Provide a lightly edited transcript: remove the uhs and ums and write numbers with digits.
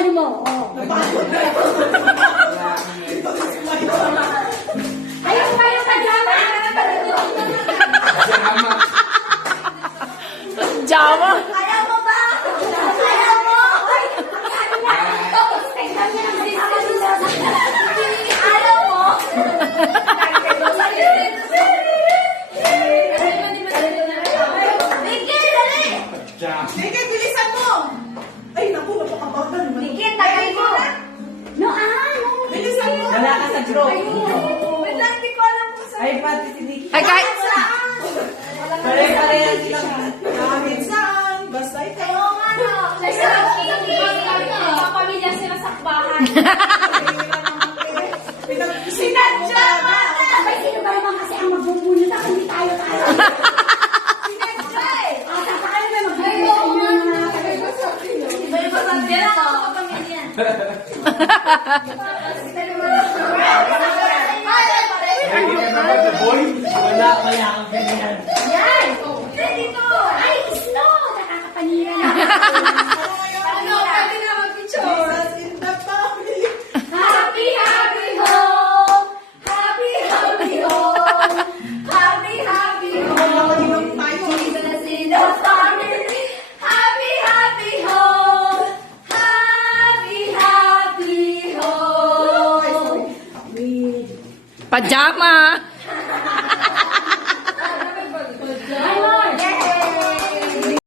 ano mo? Oh. Ayaw ko kayo pajama. Jama. Ayaw mo ba? Ayaw mo? Ayaw mo? Miguel, dali! Sige, bilisan mo! Ay, naku, napakabagal naman. Miguel, tagay mo! No, no. Bilisan mo! Wala ka sa group. Wait lang, hindi ko alam kung saan. Ay, pati si Nicky. Ay, kahit... Pare-parehan sila. Kahit saan, basta ikaw. Oo nga, no. Mga pamilya sila sa bahay. Sinadya! Abay, sino ba naman kasi ang magbubunot ako? Hindi tayo. Sinadya eh! Asa pa kayo may magbubunot sa inyo mga Iba-iba sa Yan dito. ang mga pamilya. Wala, kaya ang ganyan. Yan! Dito! Ay, gusto! Nakakapanira na. Ano, pwede na mag-picture. Jesus in the family. Happy, happy home! Happy, happy home! Happy, happy home! Jesus in the family! Happy, happy home! Happy, happy home! Pajama.